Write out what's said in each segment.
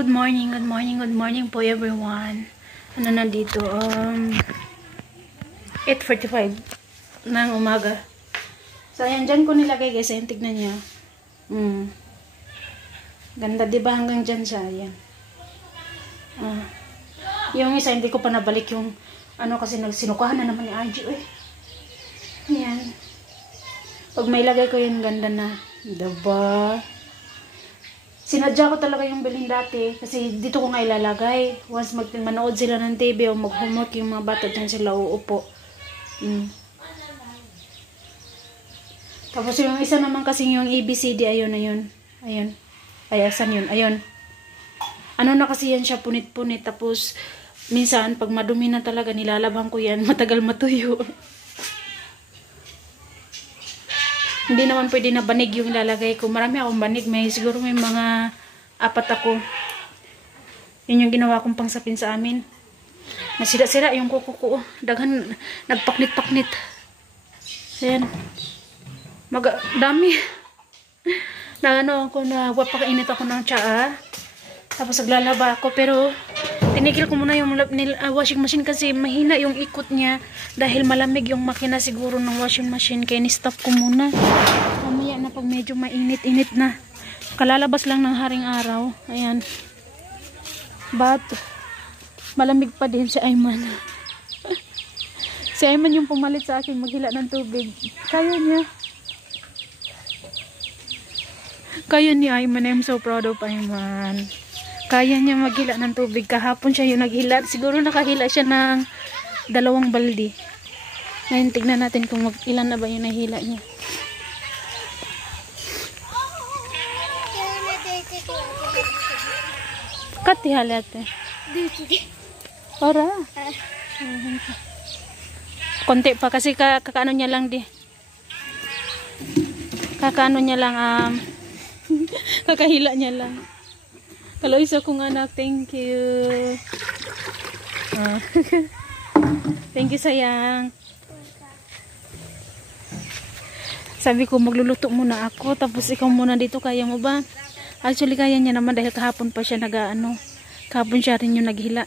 Good morning po everyone. Ano na dito? 8:45 ng umaga. So, ayan, dyan ko nilagay guys. Ayan, tignan niya. Ganda, diba? Hanggang dyan siya. Ayan. Yung isa, hindi ko pa nabalik yung kasi nagsinukahan na naman ni Arjo eh. Ayan. Pag may lagay ko yung ganda na. Diba? Sinadya ko talaga yung bilhin dati kasi dito ko nga ilalagay. Once manood sila ng TV o mag-homework yung mga bata dyan sila uupo. Tapos yung isa naman kasi yung ABCD, ayun. Ay, asan yun? Ayun. Ano na kasi yan siya, punit-punit. Tapos, minsan, pag madumi na talaga, nilalabang ko yan. Matagal matuyo. Hindi naman pwede na banig yung ilalagay ko. Marami akong banig. Siguro may mga 4 ako. Yun yung ginawa kong pangsapin sa amin. Nasira-sira yung kuko ko. Daghan, nagpaknit-paknit. Ayan. Dami. Wapakainit ako ng tsaa. Tapos naglalaba ako. Pero, tinigil ko muna yung washing machine kasi mahina yung ikot niya. Dahil malamig yung makina siguro ng washing machine. Kaya ni-stop ko muna. Mamaya na pag medyo mainit-init na. Kalalabas lang ng haring araw. Ayan. But, malamig pa din si Ayman. Si Ayman yung pumalit sa akin maghila ng tubig. Kaya niya. Kaya ni Ayman. I'm so proud of Ayman. Kaya niya maghila ng tubig. Kahapon siya yung naghila. Siguro nakahila siya ng 2 balde. Ngayon tignan natin kung ilan na ba yung nahila niya. Kati halate. Ora. Konti pa kasi kakaano niya lang di. Kakaano niya lang kakahila niya lang. Hello, isa kong anak. Thank you. Thank you, sayang. Sabi ko, magluluto muna ako. Tapos ikaw muna dito. Kaya mo ba? Actually, kaya niya naman dahil kahapon pa siya kahapon siya rin yung naghila.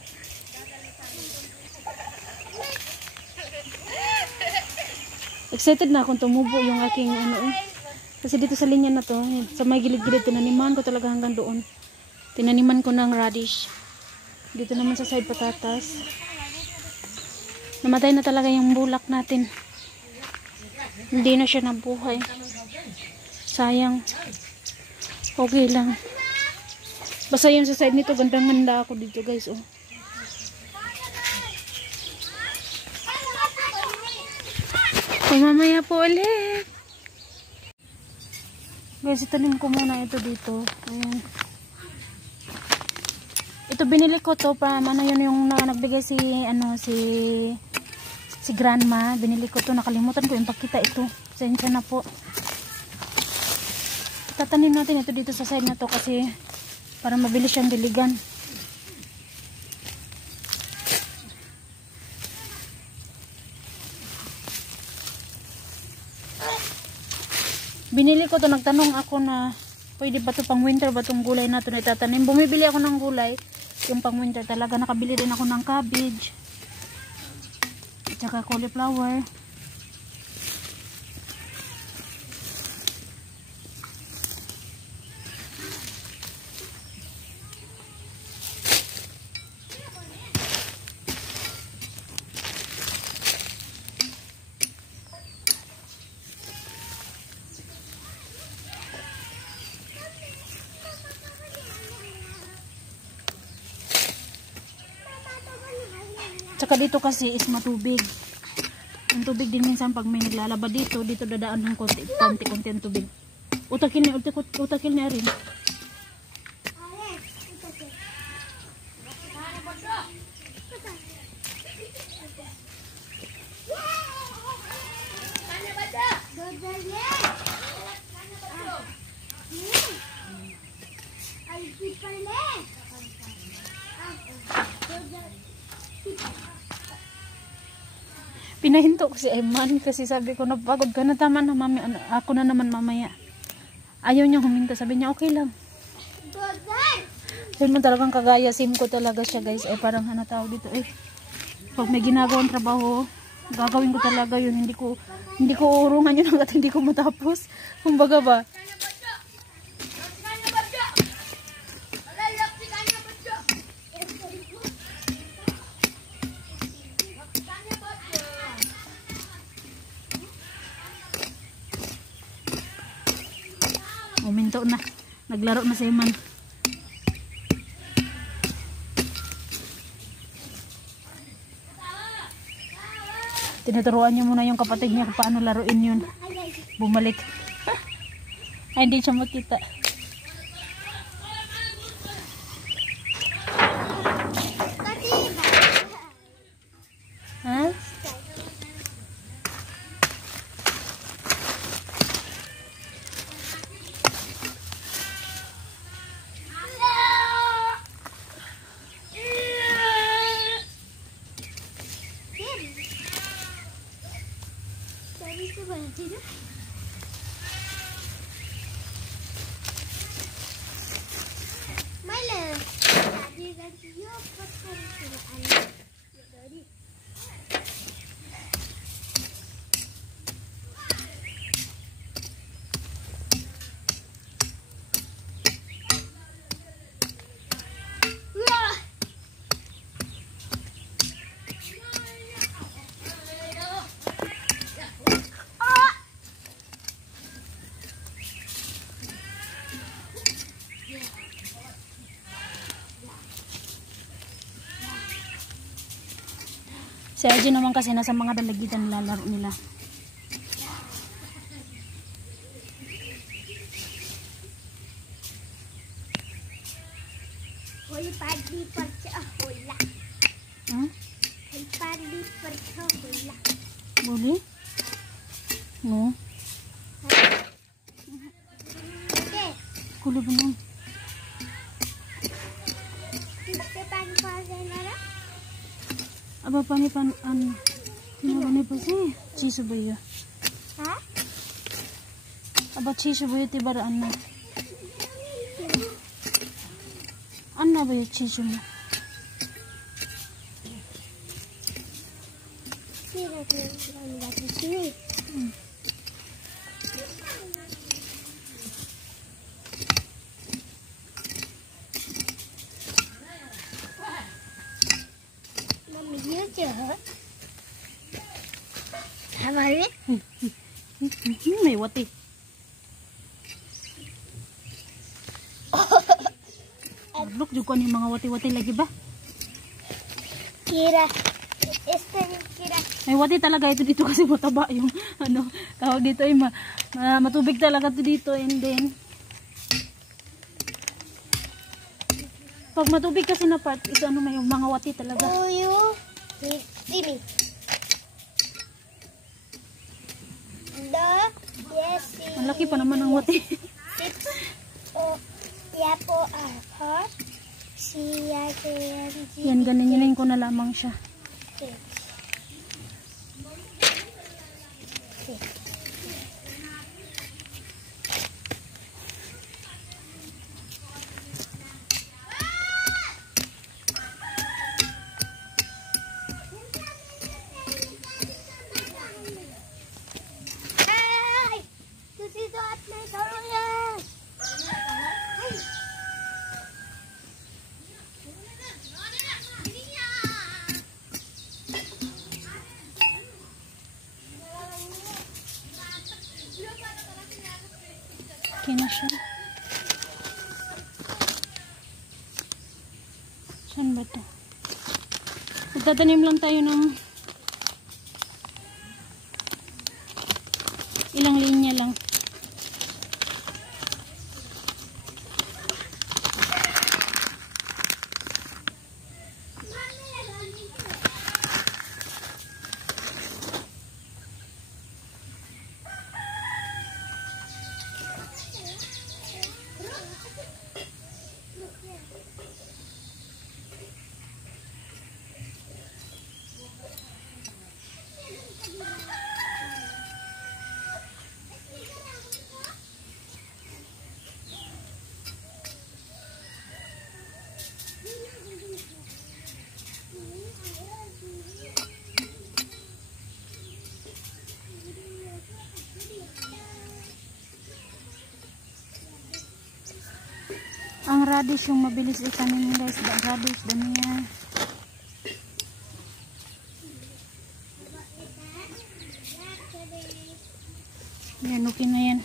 Excited na akong tumubo yung aking Kasi dito sa linya na to, sa may gilid-gilid, tinaniman ko talaga hanggang doon. Tinaniman ko ng radish. Dito naman sa side patatas. Namatay na talaga yung bulak natin. Hindi na siya nabuhay. Sayang. Okay lang. Basta yung sa side nito, gandang-ganda ako dito guys. Mamaya po ulit. Guys, itanim ko muna ito dito. Ayan. Ito binili ko to pa yun yung nagbigay si grandma. Binili ko to, nakalimutan ko yung pakita ito. Sensya na po. Tatanim natin ito dito sa side na to kasi para mabilis siyang diligan. Binili ko to, nagtanong ako na pwede ba ito pang winter ba itong gulay na ito na itatanim. Bumibili ako ng gulay. Yung pang winter talaga. Nakabili din ako ng cabbage. At saka cauliflower. Tsaka dito kasi is matubig. Ang tubig din minsan pag may naglalaba dito dadaan ng konti ang tubig. Utakil niya rin. Pinahinto ko si Ayman kasi sabi ko napagod ka na, tama na mami, ako na naman mamaya. Ayaw niya huminto, sabi niya okay lang. Yun man talagang kagaya, sim ko talaga siya guys. Ay parang ano tawag dito eh. Pag may ginagawang trabaho, gagawin ko talaga yun. Hindi ko urungan yun hanggat hindi ko matapos. Kumbaga ba? Uminto na. Naglaro na si Iman. Tinuturuan niya muna yung kapatid niya kung paano laruin yun. Bumalik. Ay, hindi siya makita. Ha? Si Arjun naman kasi nasa mga dalagitan nilalaro nila. Hoy, padi perca hula. Hoy, padi perca hula. Boleh? No. Okay. Kulo benar. Kita pan pasen ada. Apa pani pan an? Tinawani pa si chisu ba yun? Ha? Aba chisu ba yun tibaraan na? Ano ba yung chisu mo? Sini. Mami dia je. Habis? May wati. Look juga nih mga wati-wati lagi ba? Kira. Kira. May wati talaga ito dito kasi mataba yung ano, tawag dito ay matubig talaga ito dito, and then pag matubig kasi na part is ano, may mga wati talaga. Uyu. Sini. Yes. Ang laki pa naman ng wati. Oh, ya po ako. Siya kaya. Yan, ganun ko na lamang siya. Okay na siya. Saan ba ito? Magtatanim lang tayo ng ilang linya lang. Ang radish yung mabilis itanim guys. Radish, damiya. Yan, okay na yan.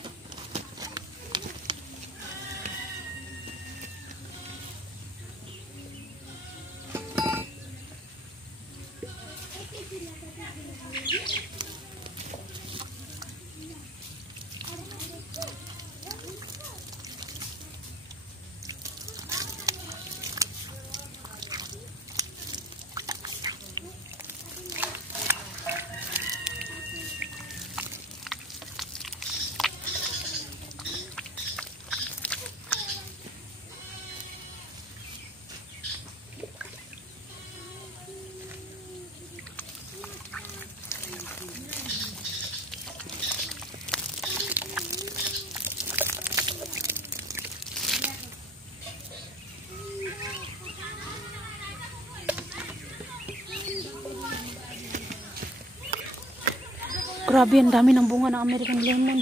Grabe, ang dami ng bunga ng American lemon.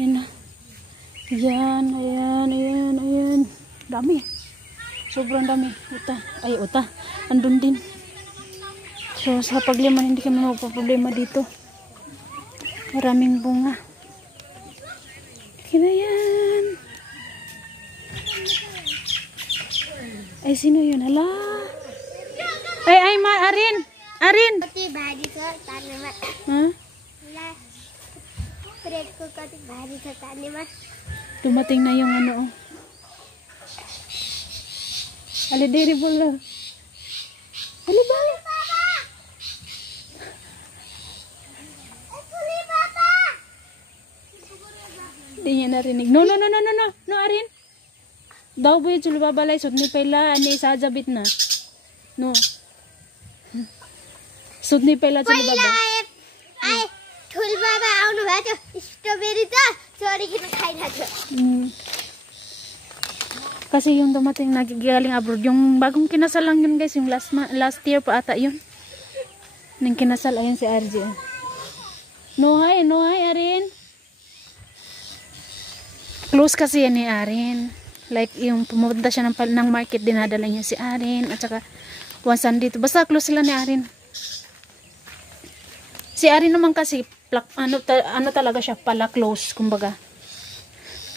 Yan na. Ayan, ayan, ayan, ayan. Dami. Sobrang dami. Uta. Ay, uta. Andun din. So, sa pagliman, hindi kami magpaproblema dito. Maraming bunga. Kina yan. Ay, sino yun? Hala. Ay, Arin. Arin. Kati bahari sa tanaman. Ha? Bread ko kati bahari sa tanaman. Dumating na yung ano. Alidiri bola. Alibay. Hindi niya narinig. No, Arin. Daw ba yung babalay. Sud ni pala, ani sa jabit na. No. Sud ni pala babay. Ay, thul baba आउनु भएको स्ट्रबेरी त चोरी किन खाइरहेको Kasi yung dumating nagigaling abroad, yung bagong kinasal lang yun guys, yung last year pa ata yun. Nang kinasal, ayun si RJ. No hi Arin. Close kasi yan ni Arin. Like yung pumunta siya ng market, dinadala niya si Arin at saka Wansan dito. Basta close sila ni Arin. Si Arin naman kasi ano talaga siya, pala close kumbaga.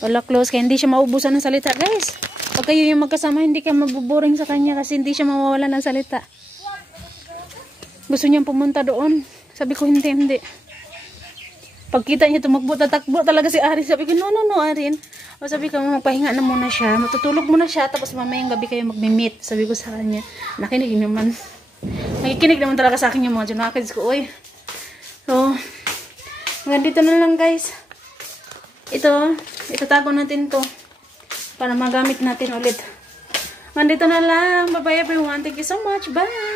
Pala close kaya hindi siya maubusan ng salita, guys. Pag kayo yung magkasama, hindi ka mabuboring sa kanya kasi hindi siya mawawala ng salita. Gusto niyang pumunta doon. Sabi ko hindi. Pagkita niya tumakbo, tatakbo talaga si Arin. Sabi ko no Arin. O sabi ko magpahinga na muna siya. Matutulog muna siya tapos mamayang gabi kayo magmi-meet. Sabi ko sa kanya. Nakinig naman. Nakikinig naman talaga sa akin yung mga junakids ko. Uy. So, hanggang dito na lang guys. Itatago natin to para magamit natin ulit. Hanggang dito na lang. Bye bye everyone. Thank you so much. Bye.